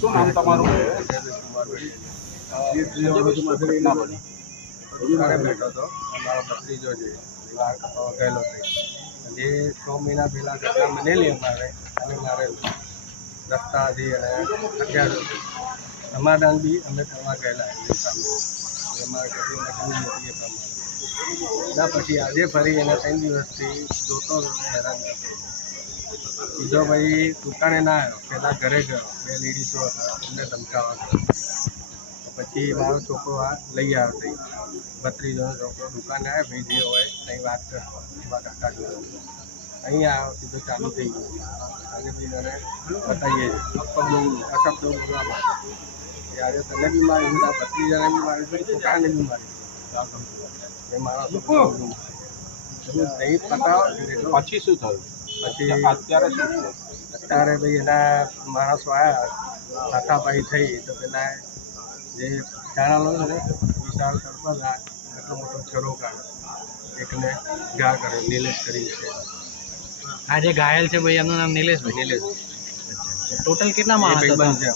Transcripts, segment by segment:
શું નામ તમારું? બેઠો હતો. મારો ભત્રીજો છે. વાળ કપાવા ગયેલો છે. જે છ મહિના પહેલાં ઘટના બનેલી અમારે અને મારે રસ્તાથી અને અત્યારે સમાધાન બી અમે કરવા ગયેલા એમની સામે. અમારે કશું મજબૂર નથી પ્રમાણે. એના પછી આજે ફરી એને ત્રણ દિવસથી જોતો હતો હેરાન કરતો બીજો ભાઈ દુકાને ના આવ્યો પહેલાં ઘરે ગયો બે લેડીઝો હતા એમને ધમકાવા ગયો. પછી મારો છોકરો આ લઈ આવ્યો બત્રીસ ભત્રીજોનો છોકરો દુકાને આવ્યો ભાઈ જે હોય ત્યાં વાત કર. કાકા જોડે. અહીં આવ્યો સીધો ચાલુ થઈ ગયો. આજે ભાઈ મને બતાવીએ અશબ્દો બોલવા ત્યારે તને બી મારી આ ભત્રીજાને બી મારી છે છોકરાને બી મારી એ મારા છોકરો નહીં પતાવો પછી શું થયું? પછી અત્યારે અત્યારે ભાઈ એના માણસો આવ્યા હાથાપાઈ થઈ. તો પેલા જે ચાણાલો છે ને વિશાળ સરપંચ આ એટલો મોટો છરો કાઢ્યો. એકને ગા કર્યો નિલેશ કરી છે. આ જે ઘાયલ છે ભાઈ એમનું નામ નિલેશભાઈ નિલેશ ટોટલ કેટલા માણસ બંધ છે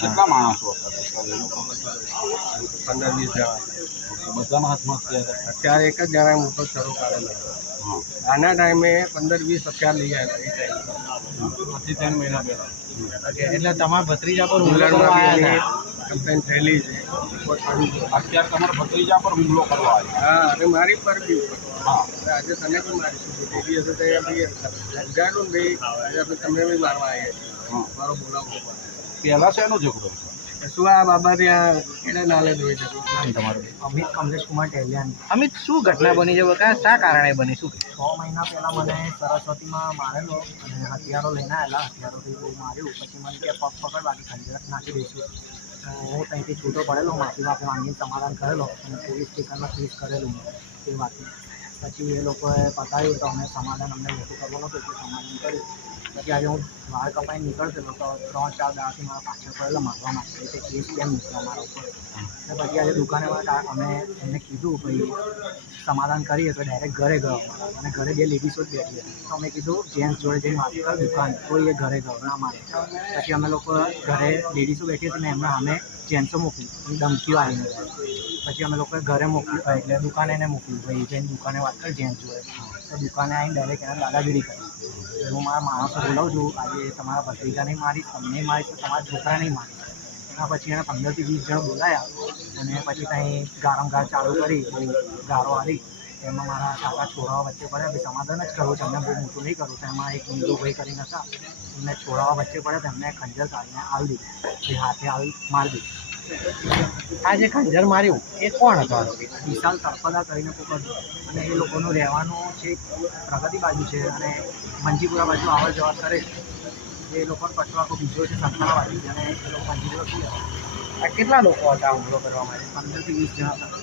કેટલા માણસો પંદર વીસ જણા. બધાના હાથમાં અત્યારે એક જ જણાએ મોટો છરો કાઢેલો આના ટાઈમે પંદર વીસ હથિયાર લઈ આવેલા એ ત્રણ મહિના પહેલા. એટલે તમારા ભત્રીજા પર હુમલો કમ્પ્લેન થયેલી છે. અત્યારે તમારા ભત્રીજા પર હુમલો કરવા આવ્યો? હા અને મારી પર બી હા. આજે તને પણ મારી હશે તો ભાઈ આજે તમે બી મારવા આવીએ મારો બોલાવો પહેલાં શેનો ઝઘડો શું આ બાબા ત્યાં કેડે નાલે છે? તમારું. અમિત કમલેશ કુમાર ટેલિયાન. અમિત શું ઘટના બની છે? કયા શા કારણે બની? શું? છ મહિના પહેલાં મને સરસ્વતીમાં મારેલો અને હથિયારો લઈને આવેલા. હથિયારોથી બહુ માર્યું. પછી મને કે પગ પકડ બાકી ખંજર નાખી દઈશું. હું ત્યાંથી છૂટો પડેલો. માફી માફી માંગીને સમાધાન કરેલો. અને પોલીસ સ્ટેશનમાં કેસ કરેલું. એ વાતનું. પછી એ લોકોએ પતાવ્યું તો અમે સમાધાન અમને મોટું કરવાનું હતું, એટલે સમાધાન કર્યું. પછી આજે હું બહાર કપાઈને નીકળતો તો ત્રણ ચાર દાડાથી મારા પાછળ પડેલા મારવા માટે, એટલે કેસ કેમ નીકળ્યો મારા ઉપર. અને પછી આજે દુકાને અમે એમને કીધું ભાઈ, સમાધાન કરીએ તો ડાયરેક્ટ ઘરે ગયો અને ઘરે બે લેડીઝો જ બેઠી તો અમે કીધું, જેન્ટ્સ જોડે જઈને વાત કર દુકાન તો એ ઘરે ગયો ના મારે. પછી અમે લોકો ઘરે લેડીઝો બેઠી હતી ને એમના અમે જેન્ટ્સો મોકલી ધમકીઓ આવીને પછી અમે લોકોએ ઘરે મોકલ્યું એટલે દુકાને એને મોકલ્યું. ભાઈ જઈને દુકાને વાત કરી, જેમ જોઈએ તો દુકાને આવીને ડાયરેક્ટ એને દાદાગીરી કરી. હું મારા માણસો બોલાવું છું, આજે તમારા ભત્રીજાને મારીશ તમને મારીશ તો તમારા છોકરાને મારીશ એના પછી એને પંદરથી વીસ જણ બોલાયા. અને પછી ત્યાં ગારમ ગાર ચાલુ કરી ગારો આવી એમાં મારા કાકા છોરાવા વચ્ચે પડ્યા. ભાઈ, સમાધાન જ કરવું છે. બહુ મોટું નહીં કરવું એમાં એક ભાઈ કરીને હતા. એમને છોડાવા વચ્ચે પડ્યા તેમને ખંજર કાઢીને આવી દીધું. હાથે આવી મારી દીધું. આ જે ખંજર માર્યું એ કોણ હતો વિશાલ તળપદા કરીને પકડ્યો અને એ લોકોનું રહેવાનું છે પ્રગતિ બાજુ છે અને મંજીપુરા બાજુ આવર જવા કરે. છે એ લોકોનો આખો બીજો છે સંતરા બાજુ અને એ લોકો મંજીપુરા શું આ કેટલા લોકો હતા હુમલો કરવા માટે? પંદરથી વીસ જણા હતા.